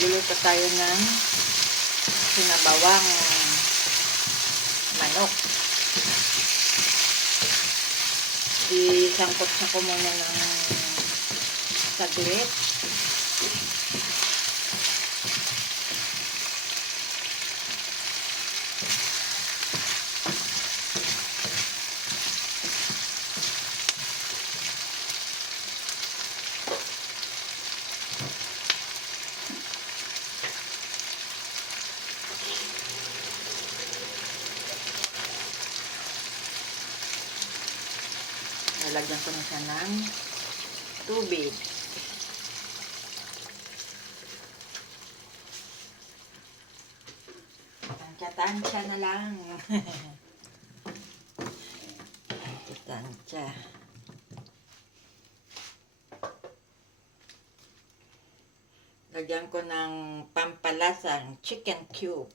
Magluluto tayo ng sinabawang manok. Isangkot ko muna ng saglit. Nalagyan ko na siya ng tubig. Tansya-tansya na lang. Tansya. Lagyan ko ng pampalasang chicken cube.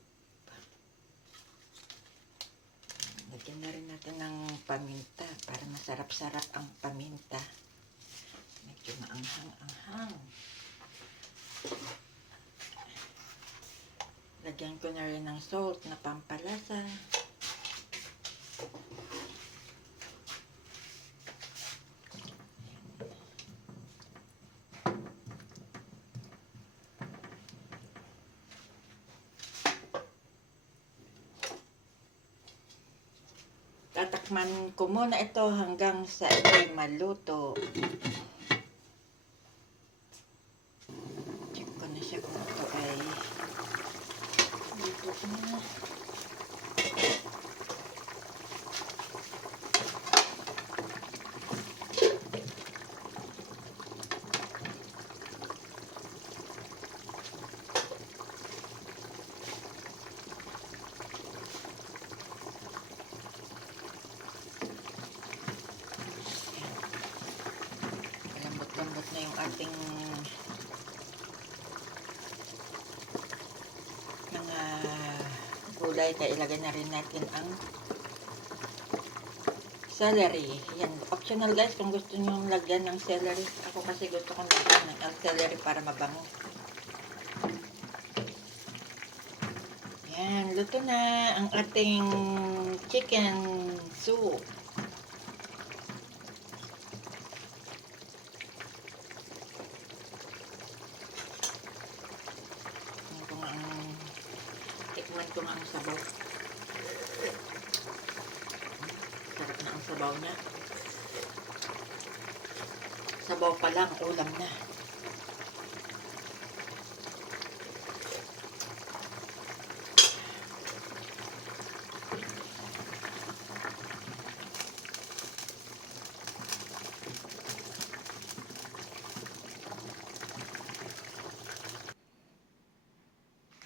Lagyan na rin natin ng paminta para masarap-sarap ang paminta. Medyo maanghang-anghang. Lagyan ko na rin ng salt na pampalasa. Tatakman ko muna ito hanggang sa ito'y maluto. Check ko na siya kung ito ay luto na. Lambot na yung ating mga gulay. Kaya ilagay na rin natin ang celery. Yan, optional guys kung gusto nyo lagyan ng celery. Ako kasi gusto kong lagyan ng celery para mabango. Yan, luto na ang ating chicken soup. Tikman ko nga ang sabaw. Sarap na ang sabaw niya. Sabaw pa lang, ulam na.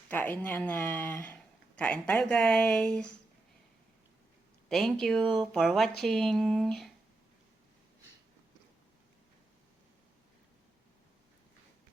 Kain na. Kain tayo guys. Thank you for watching.